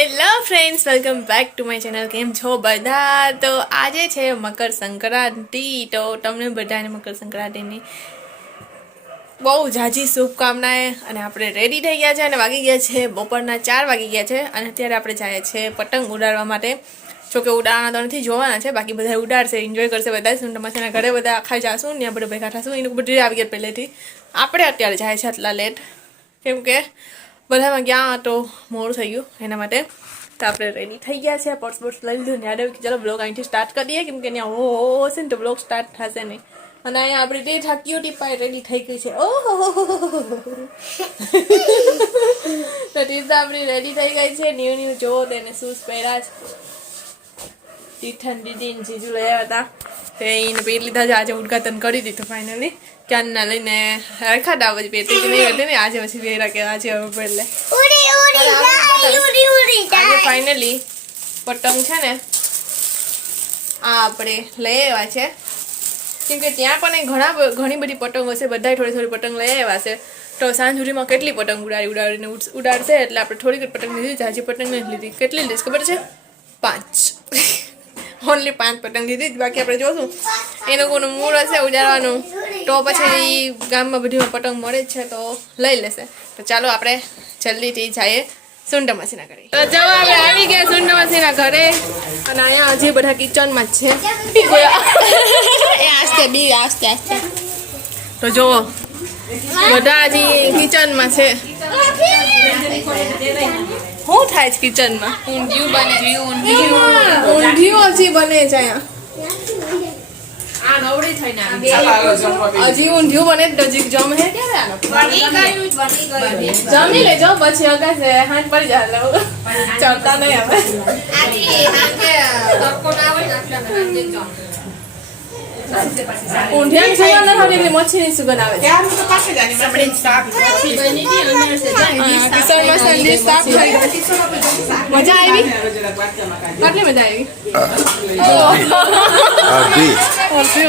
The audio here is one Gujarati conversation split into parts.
Hello friends, welcome back to my channel. કેમ છો બધા? તો આજે છે મકર સંક્રાંતિ. તો તમને બધાને મકર સંક્રાંતિની બહુ ઝાઝી શુભકામનાએ. અને આપણે રેડી થઈ ગયા છે અને વાગી ગયા છે બપોરના 4 વાગી ગયા છે. અને અત્યારે આપણે જઈએ છીએ પતંગ ઉડાડવા માટે. જોકે ઉડાડવાના તો નથી, જોવાના છે. બાકી બધા ઉડાડશે, એન્જોય કરશે બધા. સુંદરમાસીના ઘરે બધા આખા જાશું ને આપણે ભેગા થશું. એનું બધું આવી ગયા પહેલેથી. આપણે અત્યારે જાય છે આટલા લેટ, કેમ કે બધામાં ગયા તો મોડું થઈ ગયું એના માટે. તો આપણે રેડી થઈ ગયા છે, પર્સ લઈ લીધું ને યાદ આવ્યું કે ચાલો બ્લોગ અહીંથી સ્ટાર્ટ કરીએ, કેમ કે ત્યાં હો હશે ને તો બ્લોગ સ્ટાર્ટ થશે નહીં. અને અહીંયા આપણી તે ક્યુટી પાય રેડી થઈ ગઈ છે. ઓહો તો ટીઝા આપણી રેડી થઈ ગઈ છે. ન્યૂ જોવો તેને શૂઝ પહેર્યા છે. તીઠન દીદી ને જીજુ લઈ આવ્યા હતા, તો એને પહેરી લીધા છે. આજે ઉદઘાટન કરી દીધું ફાઇનલી. ક્યારના લઈને રખાતા પછી પહેરતી નહીં હતી ને, આજે પછી પહેરા કે આજે હવે પહેરલે. આજે ફાઇનલી પતંગ છે ને આ આપણે લઈ આવ્યા છે, કેમ કે ત્યાં પણ ઘણી બધી પતંગો છે. બધા થોડી થોડી પતંગ લઈ આવ્યા છે. તો સાંજ સુધીમાં કેટલી પતંગ ઉડાડીને ઉડાડશે, એટલે આપણે થોડીક પતંગ લીધી. હજી પતંગ નથી લીધી. કેટલી લીધી ખબર છે? 5. ઓનલી 5 પતંગ લીધી. બાકી આપણે જોશું એ લોકોનું મૂળ હશે ઉડાડવાનું, તો પછી ગામમાં બધી પતંગ મળે જ છે તો લઈ લેશે. તો ચાલો આપણે જલ્દીથી જઈએ સુંદરમાસીના ઘરે. તો ચાલો આપણે આવી ગયા સુંદરમાસીના ઘરે. અને અહીંયા હજી બધા કિચનમાં જ છે. તો જુઓ બધા હજી કિચનમાં છે. શું થાય છે કિચનમાં? ઊંધિયું હજી બને છે અહીંયા. હજી ઊંધિયું બને તો હજી જમે હે ક્યારે? જમી લેજો પછી અગાશે હાથ પડી જાય. ચડતા નહીં હવે. ઊંધિયાની સુગંધ નથી, એટલે મચ્છીની સુગંધ આવે છે. મજા આવી? કેટલી મજા આવી?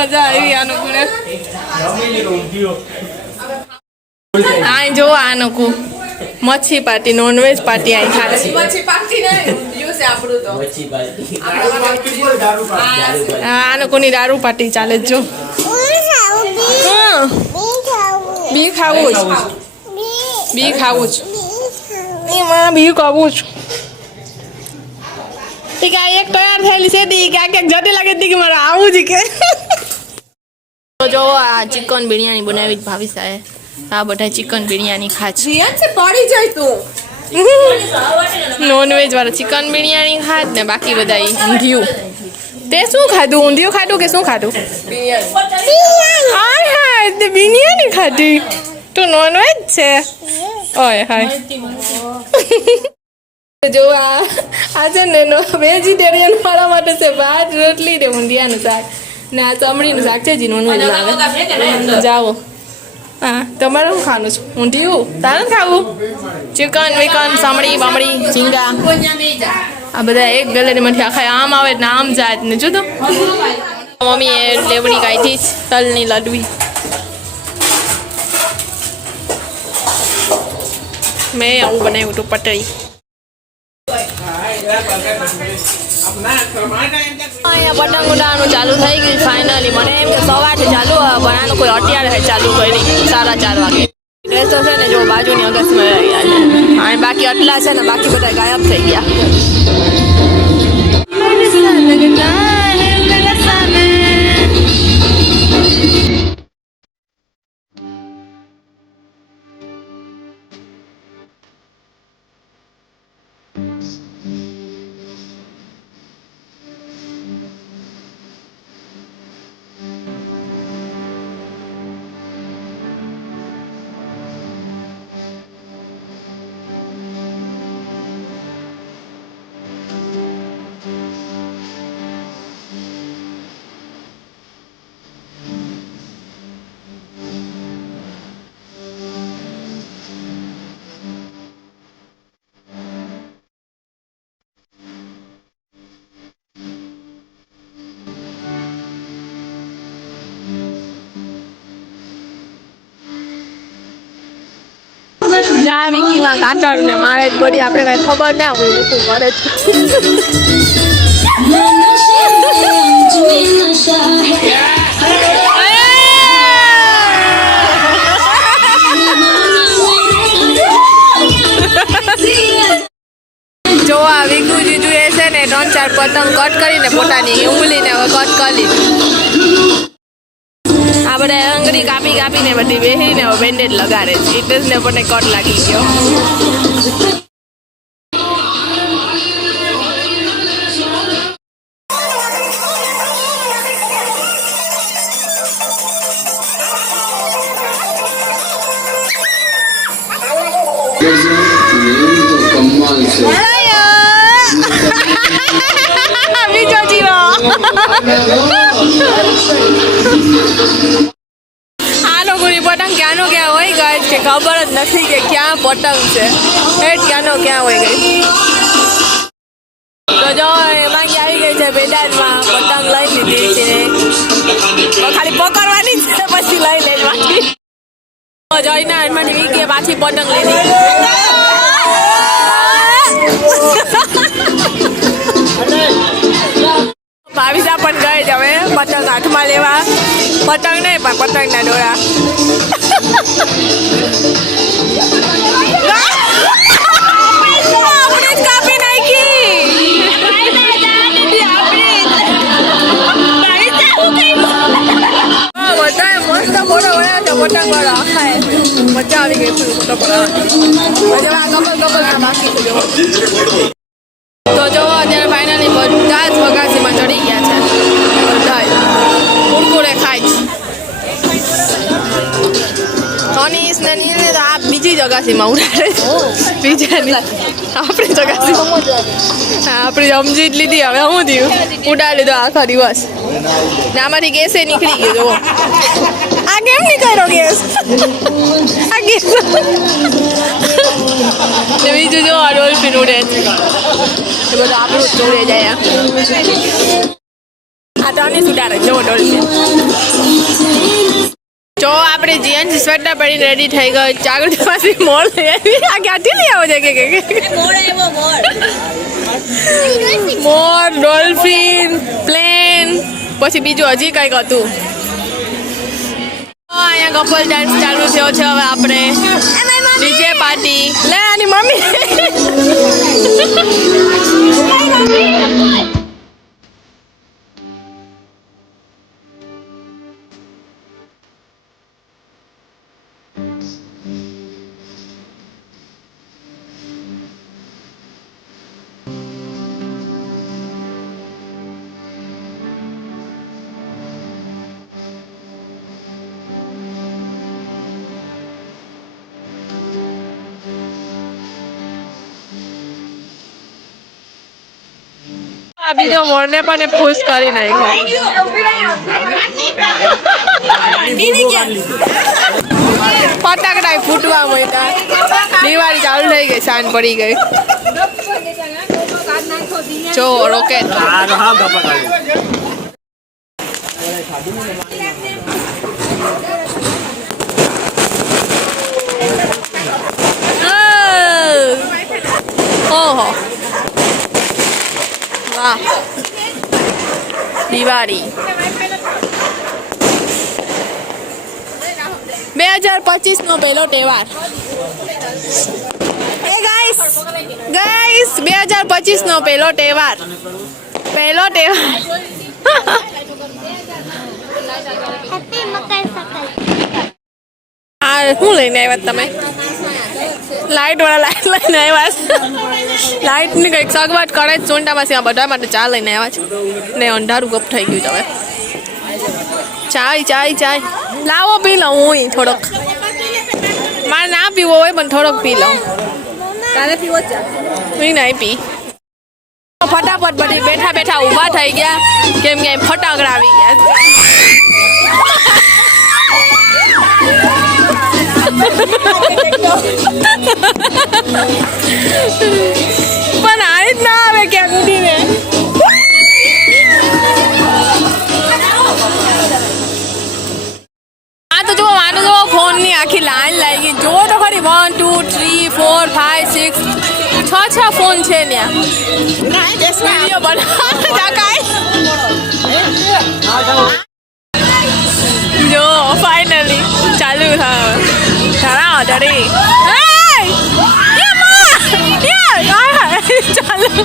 મજા આવી આનું. આ જો આનું મચ્છી પાર્ટી, નોનવેજ પાર્ટી અહીં ખાલે. મચ્છી પાર્ટી આનું દારૂ પાર્ટી ચાલે જો. બી ખાવું જ, બી ખાવું જ, એમાં બી ખાવું જ. એક તૈયાર થયેલી છે ક્યાંક જતી લાગે કે મારે આવું જ કે. જો આ ચિકન બિરયાની બનાવી ભાવી સાહેબ. આ બધા ચિકન બિરયાની ખાચ પડી જાય તું. નોનવેજ વાળા ચિકન બિરયાની ખાત ને બાકી બધા ઊંધિયું. તે શું ખાધું? ઊંધિયું ખાધું કે શું ખાધું? હાય હાય, તે બિરયાની ખાધી. તું નોનવેજ છે? ઓય હાય. જો આ છે ને વેજીટેરિયન વાળા માટે છે ભાત રોટલી ને ઊંધિયાનું શાક ને આ ચમડીનું શાક છે. જી નોનવેજ આવે જાઓ. હા, તમારે શું ખાવાનું છે? ઊંધિયું? તારે ખાવું? ચિકન વિકન સામડી બામડી ઝીંગા આ બધા એક ગલેરીમાંથી આખા આમ આવે ને આમ જાત ને જો તો. મમ્મીએ લેવડી કાઢી તલની લડવી. મેં આવું બનાવ્યું હતું પટરી. અહીંયા પતંગ ઉડાડવાનું ચાલુ થઈ ગયું ફાઇનલી. મને એમ કે સવારથી ચાલુ હોય, પણ આનું કોઈ અત્યારે ચાલુ કરી 4:30 વાગે. ડ્રેસ તો છે ને જો બાજુની અગસ્ટમાં રહી ગયા છે. હા, બાકી આટલા છે ને, બાકી બધા ગાયબ થઈ ગયા. આ વિકીમાં કાતરને મારે જ બધી આપણે કાંઈ ખબર ના હોય શું કરે છે. જો આ વિકુ જીજુ એ છે ને 3-4 પતંગ કટ કરીને પોતાની ઉંગલીને હવે કટ કરી લીધી. આ બધા અંગડી કાપીને બધી બેસીને હવે બેન્ડેજ લગાડે છે. ઇટેશને પણ કટ લાગી ગયો. બીજો જીવો આ લોકોની પતંગ ક્યાંનો ક્યાં હોય ગઈ કે ખબર જ નથી કે ક્યાં પતંગ છે. ક્યાંનો ક્યાં હોય ગઈ. તો જો એમાં ક્યાં આવી ગઈ છે બેદાનમાં પતંગ લઈ લીધી છે. તો ખાલી પકડવાની છે પછી લઈ લેવાની. જોઈને એમાંથી વીકે પાછી પતંગ લીધી. ભાવિસા પણ ગઈ જ હવે પતંગ હાથમાં લેવા. પતંગ નહીં પણ પતંગના દોરા. આપણે જ કાપી નાખી. બધા મસ્ત ફોટો વળ્યા હતા પતંગ વાળા આખા. મજા આવી ગઈ ફોટો પડાવવાની. કપલ બાકી છે. તો જો અત્યારે ફાઇનલી બધા જ વગાસીમાં ચડી ગયા છે. બધા કુરકુરે ખાય છે. અનીસ ને નીલને તો આ બીજી જગાસીમાં ઉડાડે. બીજાની આપણી જગાસીમાં આપણી સમજી જ લીધી. હવે હું થયું ઉડાડી લીધો આખો દિવસ. ને આમાંથી ગેસે નીકળી ગયો. જુઓ આ કેમ નીકળ્યો ગેસ. આ ગેસ બીજું જો આ ડોલ્ફિન ઉડે છે. એ બધું આપણું જ ઉડે જાય. આ તો આની સુધારે જો ડોલ્ફિન. જો આપણે જીએનસી સ્વેટર પહેરીને રેડી થઈ ગઈ. જાગૃતિમાંથી મોર લઈ આવી. આ ક્યાંથી લઈ આવો છે કે મોર ડોલ્ફિન પ્લેન પછી બીજું હજી કંઈક હતું. અહીંયા કપલ ડાન્સ ચાલુ થયો છે. હવે આપણે ડીજે પાર્ટી. લે આની મમ્મી. બીજો મોરને પણ ખુશ કરી નાખ્યો. ફટાકડા ફૂટવા મળ્યા. દિવાળી ચાલુ થઈ ગઈ. સાંજ પડી ગઈ. જો રોકેટ. ઓહો વાહ. દિવાળી 2025 નો પહેલો તહેવાર. એ ગાઈસ 2025 નો પહેલો તહેવાર. આ શું લઈને આવ્યા તમે? લાઈટ વાળા લાઈટ લઈને આવ્યા. લાઈટ ની કઈક સગવડ કરે જ ચોંટામાં. બધા માટે ચા લઈને આવ્યા છે. ને અંધારું ગપ થઈ ગયું હવે. ચાય લાવો પી લઉં હું થોડોક. મારે ના પીવો હોય પણ થોડોક પી લઉં. તારે પીવો ચા? નહીં પી. ફટાફટ બધી બેઠા ઊભા થઈ ગયા કેમ કે ફટાકડા આવી ગયા. પણ આ જ ના આવે ક્યાં ઉડીને. આ તો જો ફોન ની આખી લાઈન લાગી. જો તો ખરી 1 2 3 વિડીયો બના કાઈ જો ફાઇનલી ચાલુ હા ધરા ધરી ચાલુ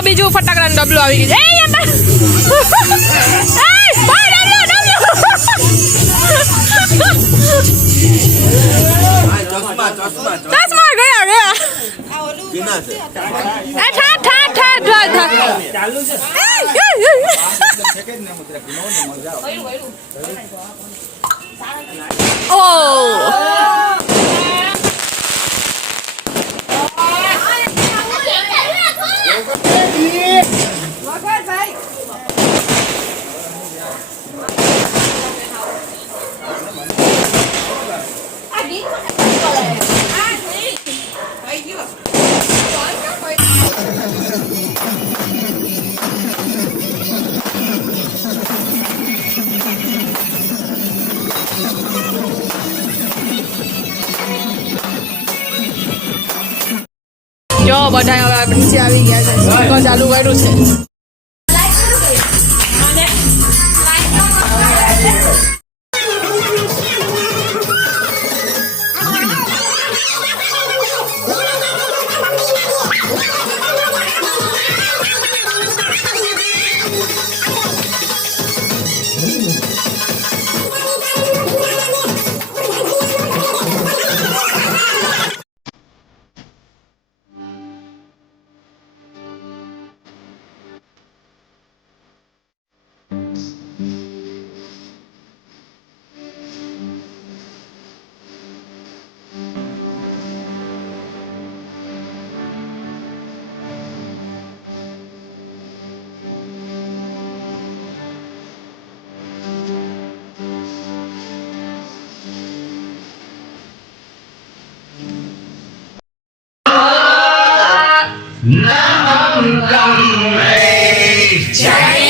બીજું ફટાકડા ડબલું આવી ગયું ચશ્મા ગયા ગયા જો બધા હવે નીચે આવી ગયા છે સ્પીકર ચાલુ કર્યું છે Johnny